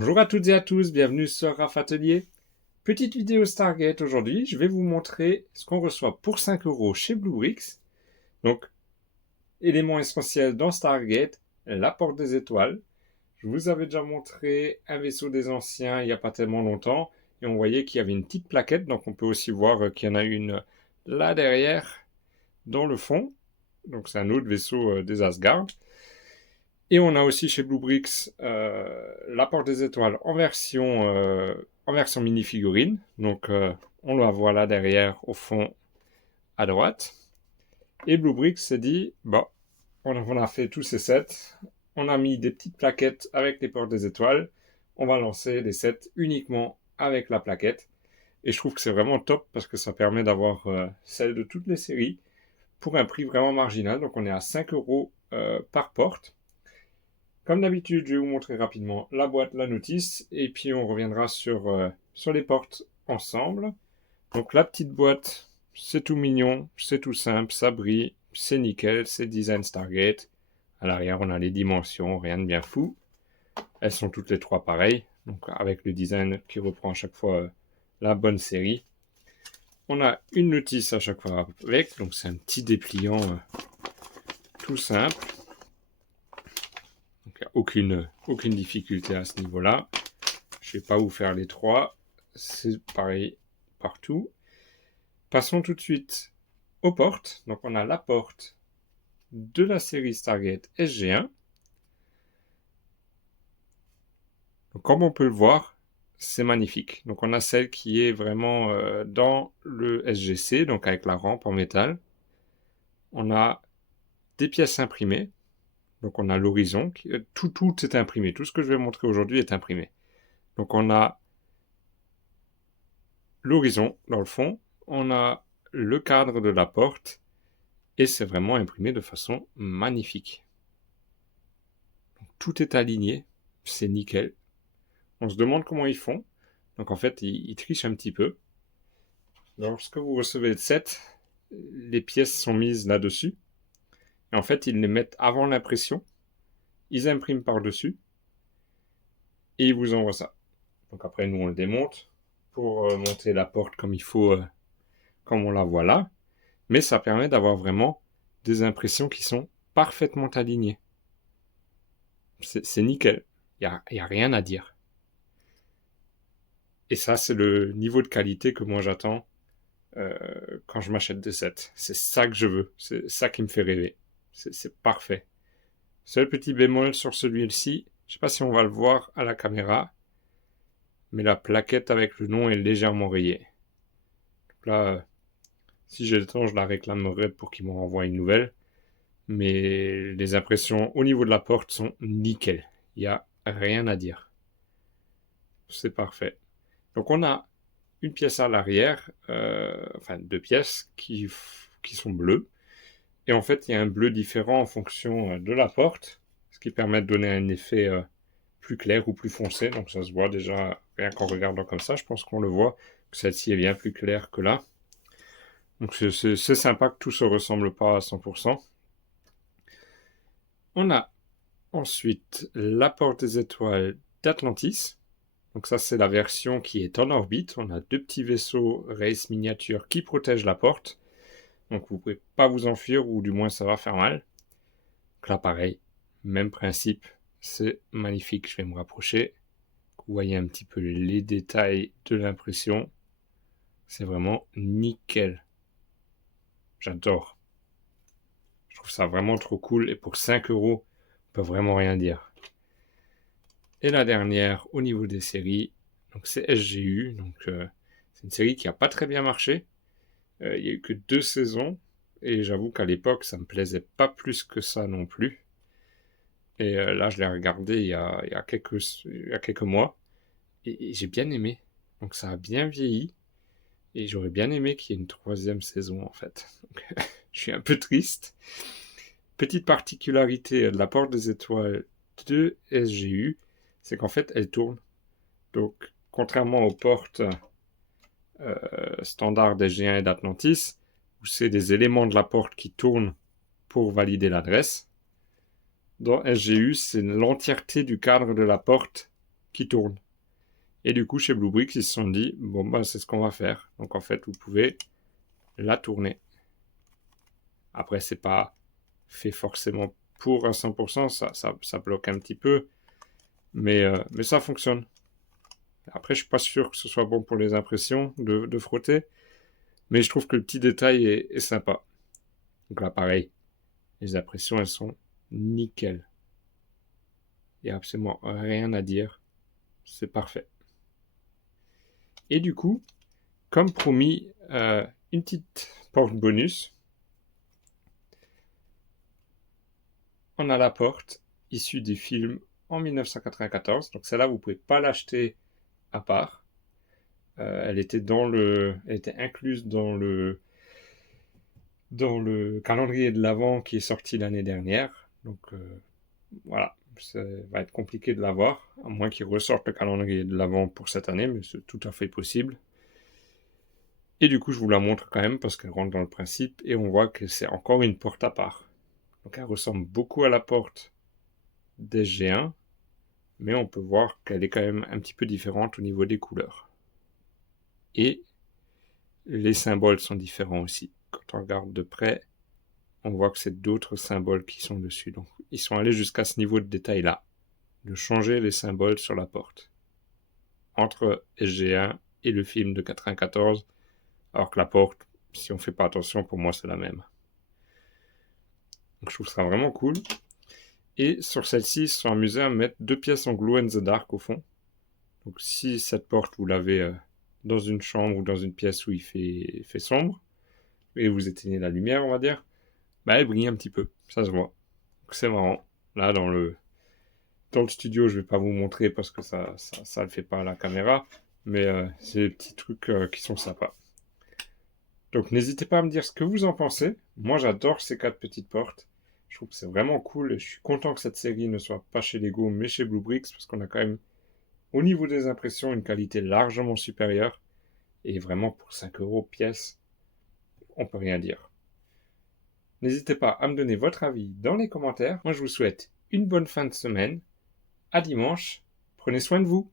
Bonjour à toutes et à tous, bienvenue sur RAF Atelier. Petite vidéo Stargate aujourd'hui, je vais vous montrer ce qu'on reçoit pour 5 € chez Bluebricks. Donc, élément essentiel dans Stargate, la porte des étoiles. Je vous avais déjà montré un vaisseau des anciens il n'y a pas tellement longtemps, et on voyait qu'il y avait une petite plaquette, donc on peut aussi voir qu'il y en a une là derrière, dans le fond. Donc c'est un autre vaisseau des Asgard. Et on a aussi chez Bluebricks la porte des étoiles en version mini-figurine. Donc on la voit là derrière au fond à droite. Et Bluebricks s'est dit, bon, on a fait tous ces sets. On a mis des petites plaquettes avec les portes des étoiles. On va lancer des sets uniquement avec la plaquette. Et je trouve que c'est vraiment top parce que ça permet d'avoir celle de toutes les séries pour un prix vraiment marginal. Donc on est à 5 € par porte. Comme d'habitude, je vais vous montrer rapidement la boîte, la notice, et puis on reviendra sur les portes ensemble. Donc la petite boîte, c'est tout mignon, c'est tout simple, ça brille, c'est nickel, c'est design Stargate. À l'arrière, on a les dimensions, rien de bien fou. Elles sont toutes les trois pareilles, donc avec le design qui reprend à chaque fois la bonne série. On a une notice à chaque fois avec, donc c'est un petit dépliant tout simple. Donc il n'y a aucune difficulté à ce niveau-là. Je ne vais pas vous faire les trois. C'est pareil partout. Passons tout de suite aux portes. Donc on a la porte de la série Stargate SG1. Donc, comme on peut le voir, c'est magnifique. Donc on a celle qui est vraiment dans le SGC, donc avec la rampe en métal. On a des pièces imprimées. Donc on a l'horizon. Tout est imprimé. Tout ce que je vais montrer aujourd'hui est imprimé. Donc on a l'horizon dans le fond, on a le cadre de la porte et c'est vraiment imprimé de façon magnifique. Donc, tout est aligné, c'est nickel. On se demande comment ils font. Donc en fait, ils trichent un petit peu. Lorsque vous recevez le set, les pièces sont mises là-dessus. Et en fait, ils les mettent avant l'impression. Ils impriment par-dessus. Et ils vous envoient ça. Donc après, nous, on le démonte pour monter la porte comme il faut, comme on la voit là. Mais ça permet d'avoir vraiment des impressions qui sont parfaitement alignées. C'est nickel. Il n'y a rien à dire. Et ça, c'est le niveau de qualité que moi j'attends quand je m'achète des sets. C'est ça que je veux. C'est ça qui me fait rêver. C'est parfait. Seul petit bémol sur celui-ci, je ne sais pas si on va le voir à la caméra, mais la plaquette avec le nom est légèrement rayée. Donc là, si j'ai le temps, je la réclamerai pour qu'il me renvoie une nouvelle. Mais les impressions au niveau de la porte sont nickel. Il n'y a rien à dire. C'est parfait. Donc on a une pièce à l'arrière, enfin deux pièces qui sont bleues. Et en fait, il y a un bleu différent en fonction de la porte, ce qui permet de donner un effet plus clair ou plus foncé. Donc ça se voit déjà, rien qu'en regardant comme ça, je pense qu'on le voit, que celle-ci est bien plus claire que là. Donc c'est sympa que tout se ressemble pas à 100%. On a ensuite la porte des étoiles d'Atlantis. Donc ça, c'est la version qui est en orbite. On a deux petits vaisseaux race miniatures qui protègent la porte. Donc vous ne pouvez pas vous enfuir, ou du moins ça va faire mal. Donc là, pareil, même principe. C'est magnifique. Je vais me rapprocher. Vous voyez un petit peu les détails de l'impression. C'est vraiment nickel. J'adore. Je trouve ça vraiment trop cool. Et pour 5 €, on peut vraiment rien dire. Et la dernière, au niveau des séries, donc c'est SGU. Donc c'est une série qui n'a pas très bien marché. Il n'y a eu que 2 saisons. Et j'avoue qu'à l'époque, ça ne me plaisait pas plus que ça non plus. Et là, je l'ai regardé il y a quelques mois. Et j'ai bien aimé. Donc ça a bien vieilli. Et j'aurais bien aimé qu'il y ait une 3e saison, en fait. Donc, je suis un peu triste. Petite particularité de la porte des étoiles de SGU, c'est qu'en fait, elle tourne. Donc, contrairement aux portes standards d'SG1 et d'Atlantis, où c'est des éléments de la porte qui tournent pour valider l'adresse, dans SGU, c'est l'entièreté du cadre de la porte qui tourne. Et du coup, chez Bluebricks, ils se sont dit, bon, bah, c'est ce qu'on va faire. Donc, en fait, vous pouvez la tourner. Après, c'est pas fait forcément pour à 100%, ça bloque un petit peu, mais ça fonctionne. Après, je suis pas sûr que ce soit bon pour les impressions de frotter, mais je trouve que le petit détail est sympa. Donc là, pareil, les impressions, elles sont nickel. Il n'y a absolument rien à dire. C'est parfait. Et du coup, comme promis, une petite porte bonus. On a la porte issue du film en 1994. Donc celle-là, vous ne pouvez pas l'acheter à part. Elle était incluse dans le calendrier de l'Avent qui est sorti l'année dernière. Donc voilà, ça va être compliqué de l'avoir, à moins qu'ils ressortent le calendrier de l'Avent pour cette année, mais c'est tout à fait possible. Et du coup, je vous la montre quand même parce qu'elle rentre dans le principe et on voit que c'est encore une porte à part. Donc elle ressemble beaucoup à la porte des G1, mais on peut voir qu'elle est quand même un petit peu différente au niveau des couleurs. Et les symboles sont différents aussi. Quand on regarde de près, on voit que c'est d'autres symboles qui sont dessus. Donc ils sont allés jusqu'à ce niveau de détail-là, de changer les symboles sur la porte. Entre SG1 et le film de 94, alors que la porte, si on ne fait pas attention, pour moi c'est la même. Donc je trouve ça vraiment cool. Et sur celle-ci, ils se sont amusés à mettre 2 pièces en glow in the dark au fond. Donc si cette porte, vous l'avez dans une chambre ou dans une pièce où il fait sombre, et vous éteignez la lumière, on va dire, bah elle brille un petit peu, ça se voit. Donc c'est marrant. Là, dans le studio, je vais pas vous montrer parce que ça le fait pas à la caméra, mais c'est des petits trucs qui sont sympas. Donc n'hésitez pas à me dire ce que vous en pensez. Moi, j'adore ces 4 petites portes. Je trouve que c'est vraiment cool et je suis content que cette série ne soit pas chez Lego mais chez Bluebricks parce qu'on a quand même, au niveau des impressions, une qualité largement supérieure. Et vraiment, pour 5 € pièce, on peut rien dire. N'hésitez pas à me donner votre avis dans les commentaires. Moi, je vous souhaite une bonne fin de semaine. À dimanche. Prenez soin de vous.